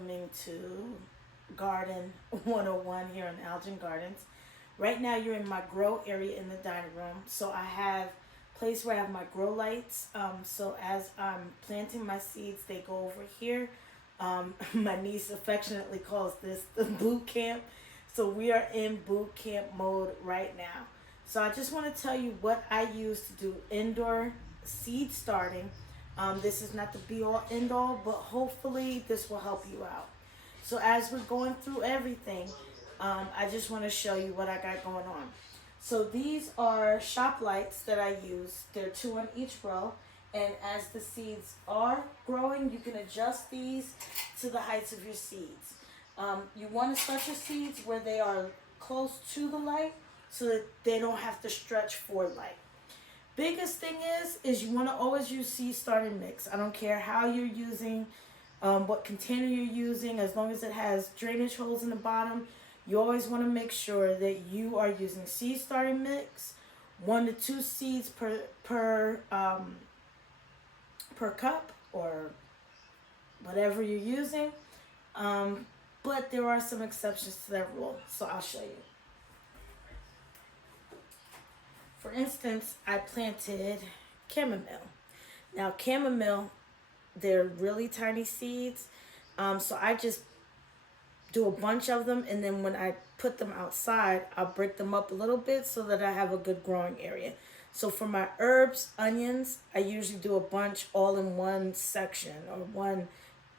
welcoming to Garden 101 here in Algin Gardens. Right now you're in my grow area in the dining room. So I have a place where I have my grow lights. So as I'm planting my seeds, they go over here. My niece affectionately calls this the boot camp. So we are in boot camp mode right now. So I just want to tell you what I use to do indoor seed starting. This is not the be all end all, but hopefully this will help you out. So as we're going through everything, I just want to show you what I got going on. So these are shop lights that I use. There are 2 on each row. And as the seeds are growing, you can adjust these to the heights of your seeds. You want to start your seeds where they are close to the light so that they don't have to stretch for light. Biggest thing is you want to always use seed starting mix. I don't care how you're using, what container you're using, as long as it has drainage holes in the bottom. You always want to make sure that you are using seed starting mix, 1 to 2 seeds per cup or whatever you're using. But there are some exceptions to that rule, so I'll show you. For instance, I planted chamomile. Now chamomile, they're really tiny seeds, so I just do a bunch of them, and then when I put them outside, I'll break them up a little bit so that I have a good growing area. So for my herbs, onions, I usually do a bunch all in one section or one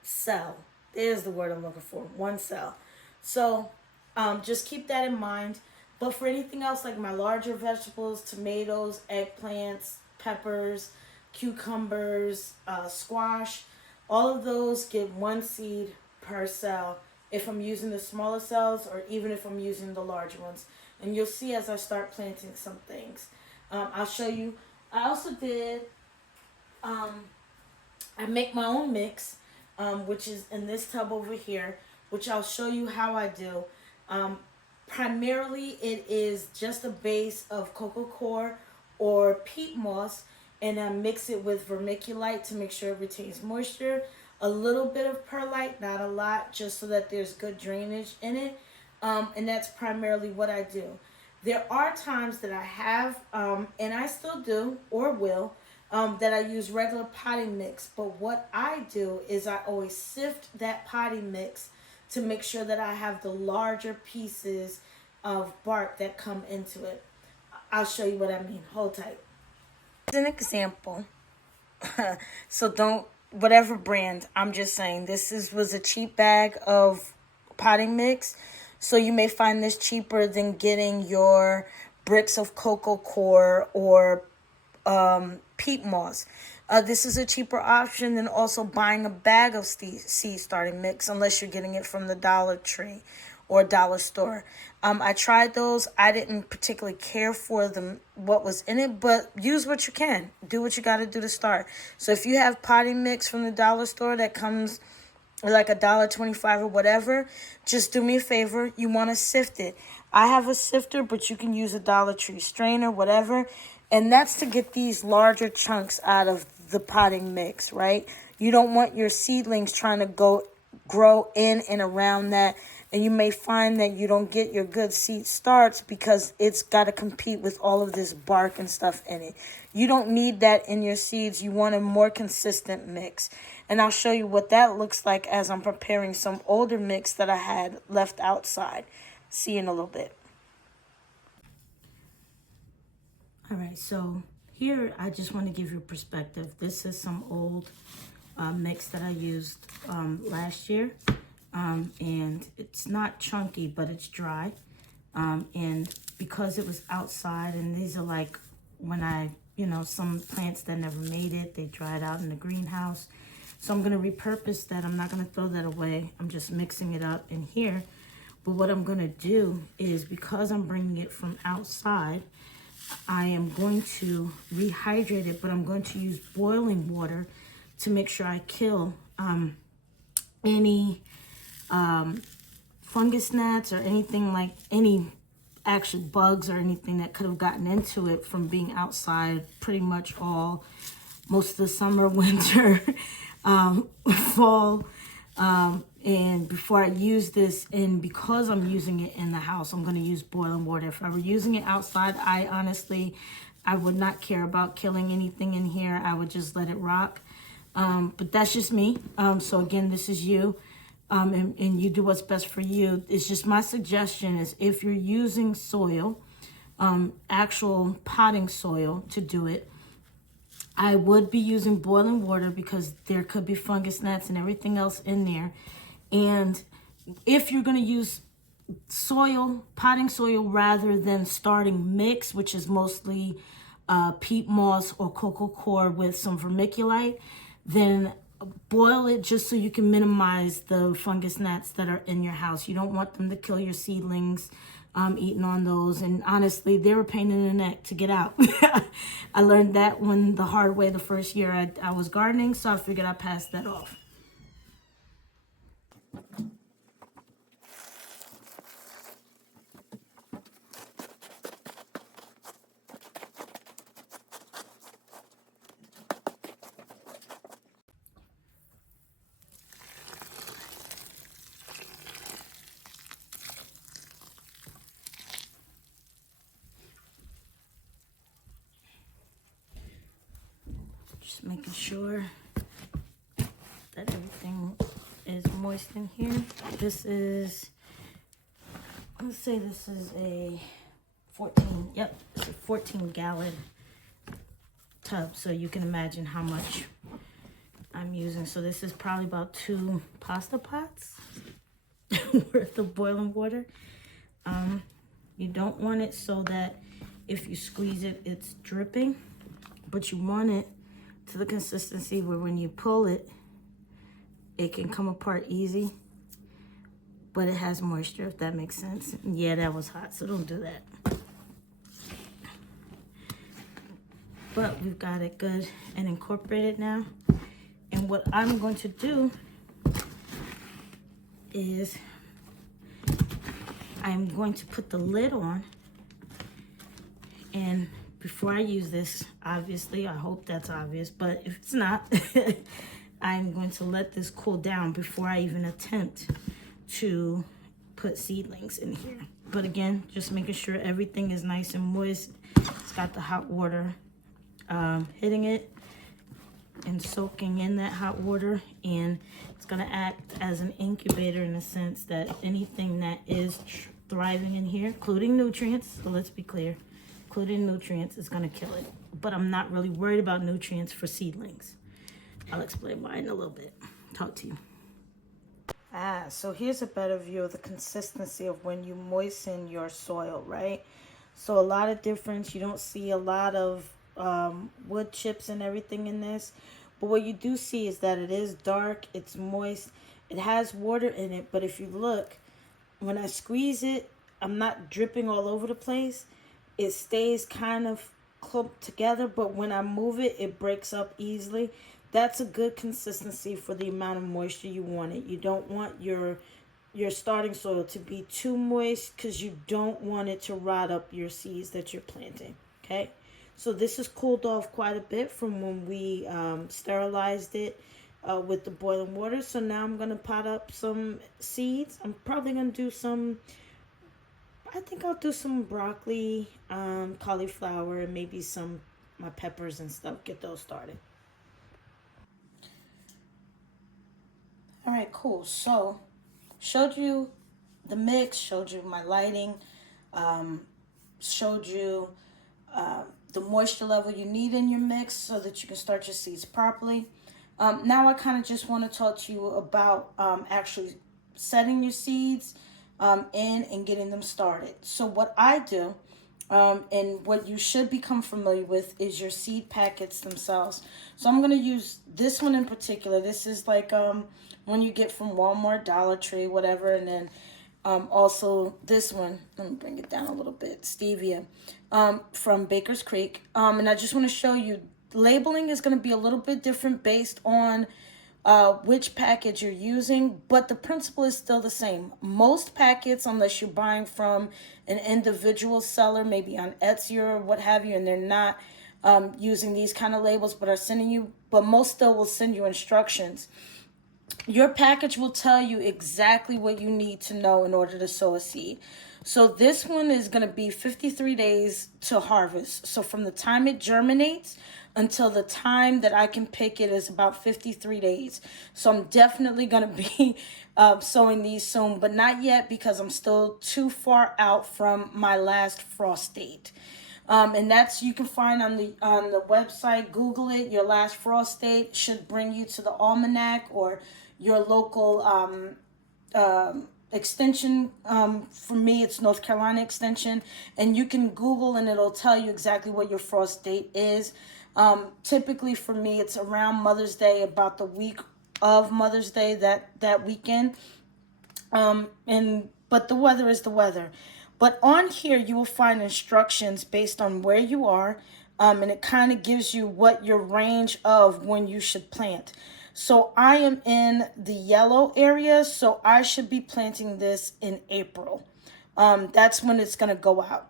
cell. There's the word I'm looking for, one cell. So just keep that in mind. But for anything else, like my larger vegetables, tomatoes, eggplants, peppers, cucumbers, squash, all of those get 1 seed per cell if I'm using the smaller cells or even if I'm using the larger ones. And you'll see as I start planting some things. I'll show you. I also did, I make my own mix, which is in this tub over here, which I'll show you how I do. Primarily, it is just a base of coco coir or peat moss, and I mix it with vermiculite to make sure it retains moisture. A little bit of perlite, not a lot, just so that there's good drainage in it. And that's primarily what I do. There are times that I have, and I still do or will, that I use regular potting mix. But what I do is I always sift that potting mix to make sure that I have the larger pieces of bark that come into it. I'll show you what I mean. Hold tight. As an example, so don't, whatever brand, I'm just saying this was a cheap bag of potting mix. So you may find this cheaper than getting your bricks of coco coir or peat moss. This is a cheaper option than also buying a bag of seed starting mix, unless you're getting it from the Dollar Tree or dollar store. I tried those. I didn't particularly care for what was in it, but use what you can. Do what you got to do to start. So if you have potting mix from the dollar store that comes like $1.25 or whatever, just do me a favor. You want to sift it. I have a sifter, but you can use a Dollar Tree strainer, whatever. And that's to get these larger chunks out of the potting mix, right? You don't want your seedlings trying to grow in and around that. And you may find that you don't get your good seed starts because it's got to compete with all of this bark and stuff in it. You don't need that in your seeds. You want a more consistent mix. And I'll show you what that looks like as I'm preparing some older mix that I had left outside. See you in a little bit. All right, so here I just want to give you perspective. This is some old mix that I used last year. And it's not chunky, but it's dry. And because it was outside, and these are like when some plants that never made it, they dried out in the greenhouse. So I'm going to repurpose that. I'm not going to throw that away. I'm just mixing it up in here. But what I'm going to do is, because I'm bringing it from outside, I am going to rehydrate it, but I'm going to use boiling water to make sure I kill any fungus gnats or anything, like any actual bugs or anything that could have gotten into it from being outside pretty much most of the summer, winter, fall, And before I use this, and because I'm using it in the house, I'm going to use boiling water. If I were using it outside, I would not care about killing anything in here. I would just let it rock. But that's just me. So again, this is you. And you do what's best for you. It's just my suggestion is if you're using soil, actual potting soil to do it, I would be using boiling water because there could be fungus gnats and everything else in there. And if you're going to use soil, potting soil, rather than starting mix, which is mostly peat moss or cocoa coir with some vermiculite, then boil it just so you can minimize the fungus gnats that are in your house. You don't want them to kill your seedlings, eating on those. And honestly, they're a pain in the neck to get out. I learned that the hard way the first year I was gardening, so I figured I'd pass that off. Just making sure that everything is moist in here. This is, let's say this is a 14, yep, it's a 14-gallon tub. So you can imagine how much I'm using. So this is probably about 2 pasta pots worth of boiling water. You don't want it so that if you squeeze it, it's dripping, but you want it to the consistency where when you pull it, it can come apart easy, but it has moisture, if that makes sense. And yeah, that was hot, so don't do that. But we've got it good and incorporated now. And what I'm going to do is I'm going to put the lid on, and before I use this, obviously, I hope that's obvious, but if it's not, I'm going to let this cool down before I even attempt to put seedlings in here. But again, just making sure everything is nice and moist. It's got the hot water hitting it and soaking in that hot water, and it's going to act as an incubator in the sense that anything that is thriving in here, including nutrients, so let's be clear, including nutrients, is going to kill it. But I'm not really worried about nutrients for seedlings. I'll explain why in a little bit. Talk to you. So here's a better view of the consistency of when you moisten your soil, right? So a lot of difference. You don't see a lot of wood chips and everything in this. But what you do see is that it is dark, it's moist, it has water in it. But if you look, when I squeeze it, I'm not dripping all over the place. It stays kind of clumped together, but when I move it, it breaks up easily. That's a good consistency for the amount of moisture you want it. You don't want your starting soil to be too moist because you don't want it to rot up your seeds that you're planting, okay? So this has cooled off quite a bit from when we sterilized it with the boiling water. So now I'm going to pot up some seeds. I'm probably going to do I think I'll do some broccoli, cauliflower, and maybe my peppers and stuff. Get those started. All right, cool. So, showed you the mix, showed you my lighting, showed you the moisture level you need in your mix so that you can start your seeds properly. Now I kind of just want to talk to you about actually setting your seeds in and getting them started. So what I do, and what you should become familiar with, is your seed packets themselves. So I'm going to use this one in particular. This is like one you get from Walmart, Dollar Tree, whatever. And then also this one, let me bring it down a little bit, stevia, from Baker's Creek. And I just want to show you, labeling is going to be a little bit different based on which package you're using, but the principle is still the same. Most packets, unless you're buying from an individual seller, maybe on Etsy or what have you, and they're not using these kind of labels, but are sending you, but most still will send you instructions. your package will tell you exactly what you need to know in order to sow a seed. So this one is going to be 53 days to harvest. So from the time it germinates until the time that I can pick it is about 53 days. So I'm definitely going to be sowing these soon, but not yet because I'm still too far out from my last frost date. And that's, you can find on the website. Google it. Your last frost date should bring you to the almanac or your local extension. For me, it's North Carolina extension, and you can Google and it'll tell you exactly what your frost date is. Typically for me, it's around Mother's Day, about the week of Mother's Day, that weekend. But the weather is the weather. But on here you will find instructions based on where you are, and it kind of gives you what your range of when you should plant. So I am in the yellow area, so I should be planting this in April. That's when it's going to go out.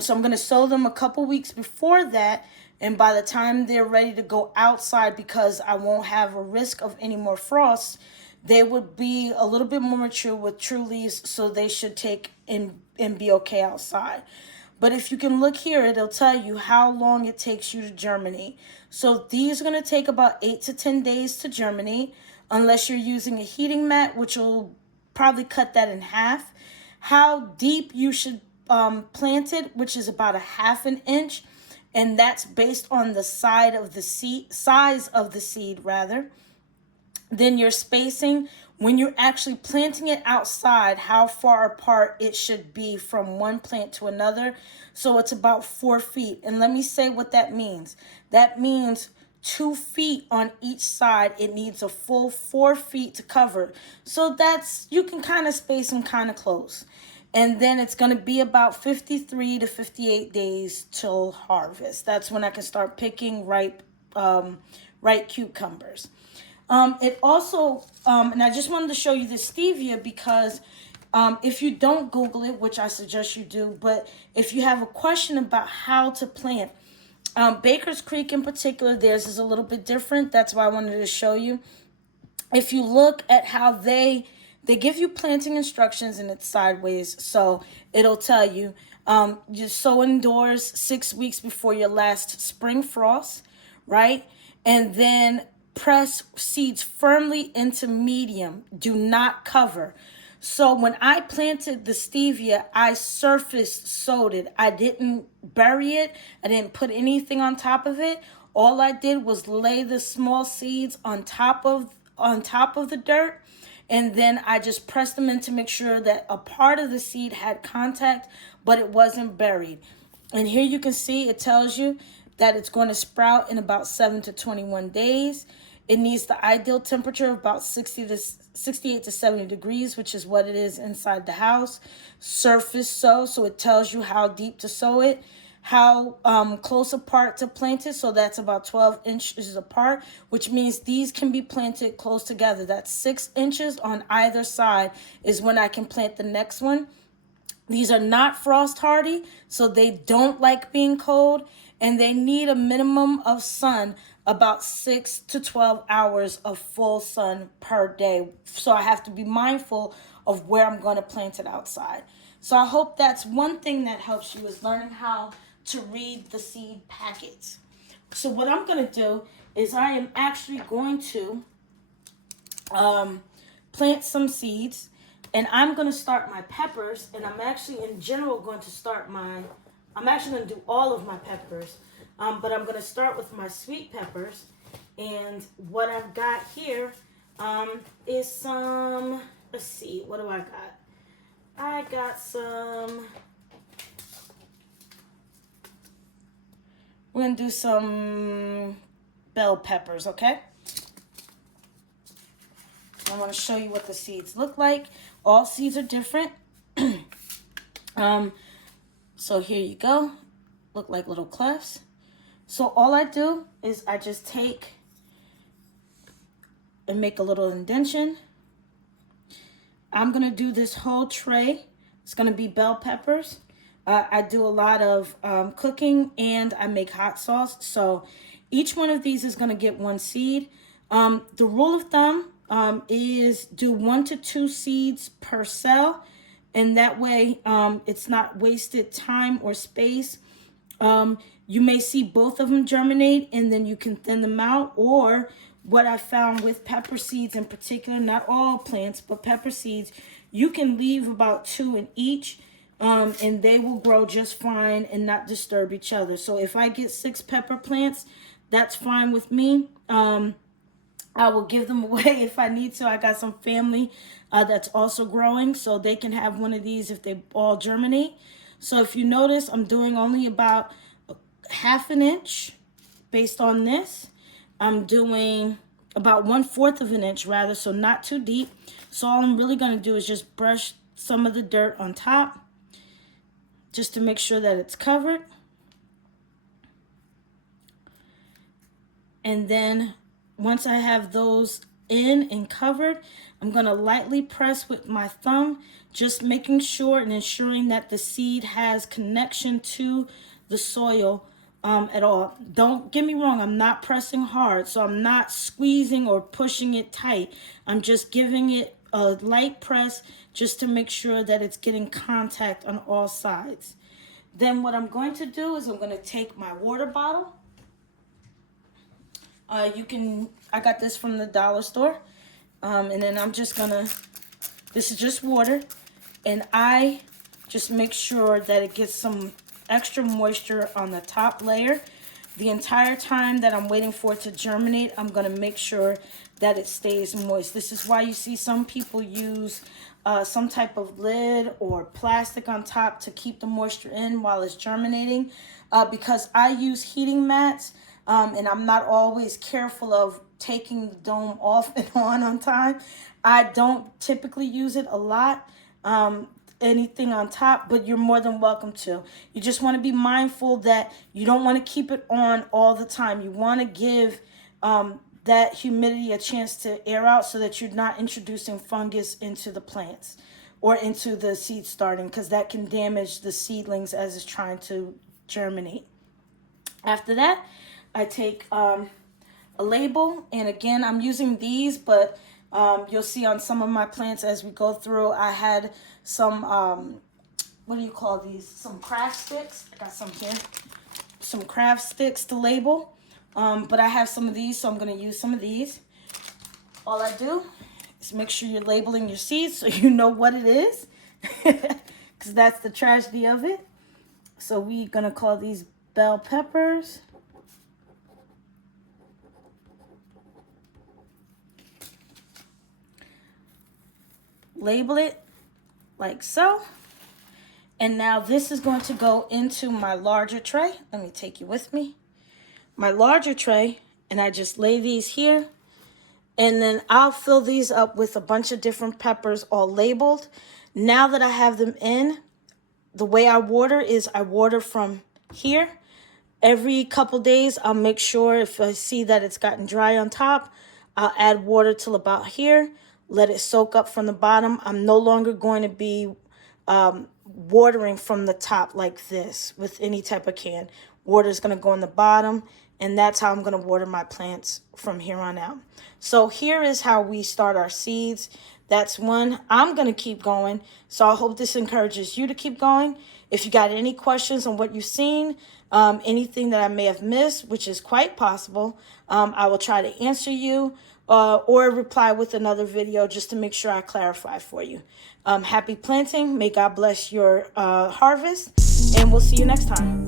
So I'm going to sow them a couple weeks before that. And by the time they're ready to go outside, because I won't have a risk of any more frost, they would be a little bit more mature with true leaves. So they should take and be okay outside. But if you can look here, it'll tell you how long it takes you to germinate. So these are going to take about 8 to 10 days to germinate, unless you're using a heating mat, which will probably cut that in half. How deep you should plant it, which is about a half an inch, and that's based on the size of the seed rather. Then your spacing, when you're actually planting it outside, how far apart it should be from one plant to another. So it's about 4 feet. And let me say what that means. That means 2 feet on each side. It needs a full 4 feet to cover. So that's, you can kind of space them kind of close. And then it's going to be about 53 to 58 days till harvest. That's when I can start picking ripe cucumbers. It also, and I just wanted to show you this stevia because if you don't Google it, which I suggest you do, but if you have a question about how to plant, Baker's Creek in particular, theirs is a little bit different. That's why I wanted to show you. If you look at how they give you planting instructions, and it's sideways, so it'll tell you you sow indoors 6 weeks before your last spring frost, right? And then press seeds firmly into medium. Do not cover. So when I planted the stevia, I surface sowed it. I didn't bury it. I didn't put anything on top of it. All I did was lay the small seeds on top of the dirt, and then I just pressed them in to make sure that a part of the seed had contact, but it wasn't buried. And here you can see it tells you that it's going to sprout in about 7 to 21 days. It needs the ideal temperature of about 68 to 70 degrees, which is what it is inside the house. Surface sow, so it tells you how deep to sow it, how close apart to plant it. So that's about 12 inches apart, which means these can be planted close together. That's 6 inches on either side is when I can plant the next one. These are not frost hardy, so they don't like being cold, and they need a minimum of sun, about 6 to 12 hours of full sun per day. So I have to be mindful of where I'm going to plant it outside. So I hope that's one thing that helps you, is learning how to read the seed packets. So what I'm going to do is I am actually going to plant some seeds. And I'm going to start my peppers, and I'm actually in general going to I'm actually going to do all of my peppers, but I'm going to start with my sweet peppers. And what I've got here is some, let's see, what do I got? I got some, we're going to do some bell peppers, okay? I want to show you what the seeds look like. All seeds are different. So here you go. Look like little clefts. So all I do is I just take and make a little indentation. I'm going to do this whole tray. It's going to be bell peppers. I do a lot of cooking, and I make hot sauce. So each one of these is going to get one seed. The rule of thumb, is do 1 to 2 seeds per cell, and that way it's not wasted time or space. You may see both of them germinate and then you can thin them out, or what I found with pepper seeds in particular, not all plants, but pepper seeds, you can leave about 2 in each, and they will grow just fine and not disturb each other. So if I get 6 pepper plants, that's fine with me. I will give them away if I need to. I got some family that's also growing, so they can have one of these if they all germinate. So if you notice, I'm doing only about 1/2 inch based on this. I'm doing about 1/4 of an inch rather, so not too deep. So all I'm really going to do is just brush some of the dirt on top just to make sure that it's covered. And then once I have those in and covered, I'm going to lightly press with my thumb, just making sure and ensuring that the seed has connection to the soil at all. Don't get me wrong, I'm not pressing hard, so I'm not squeezing or pushing it tight. I'm just giving it a light press just to make sure that it's getting contact on all sides. Then what I'm going to do is I'm going to take my water bottle. I got this from the dollar store. And then I'm just gonna, this is just water. And I just make sure that it gets some extra moisture on the top layer. The entire time that I'm waiting for it to germinate, I'm gonna make sure that it stays moist. This is why you see some people use some type of lid or plastic on top to keep the moisture in while it's germinating. Because I use heating mats, and I'm not always careful of taking the dome off and on time. I don't typically use it a lot, anything on top, but you're more than welcome to. You just want to be mindful that you don't want to keep it on all the time. You want to give that humidity a chance to air out so that you're not introducing fungus into the plants or into the seed starting, because that can damage the seedlings as it's trying to germinate. After that, I take a label, and again, I'm using these, but you'll see on some of my plants as we go through, I had some, what do you call these? Some craft sticks. I got some here. Some craft sticks to label, but I have some of these, so I'm going to use some of these. All I do is make sure you're labeling your seeds so you know what it is, because that's the tragedy of it. So we're going to call these bell peppers. Label it like so. And now this is going to go into my larger tray. Let me take you with me. My larger tray, and I just lay these here. And then I'll fill these up with a bunch of different peppers all labeled. Now that I have them in, the way I water is I water from here. Every couple days, I'll make sure if I see that it's gotten dry on top, I'll add water till about here. Let it soak up from the bottom. I'm no longer going to be watering from the top like this with any type of can. Water is going to go in the bottom, and that's how I'm going to water my plants from here on out. So here is how we start our seeds. That's one. I'm going to keep going, so I hope this encourages you to keep going. If you got any questions on what you've seen, anything that I may have missed, which is quite possible, I will try to answer you. Or reply with another video just to make sure I clarify for you. Happy planting. May God bless your harvest, and we'll see you next time.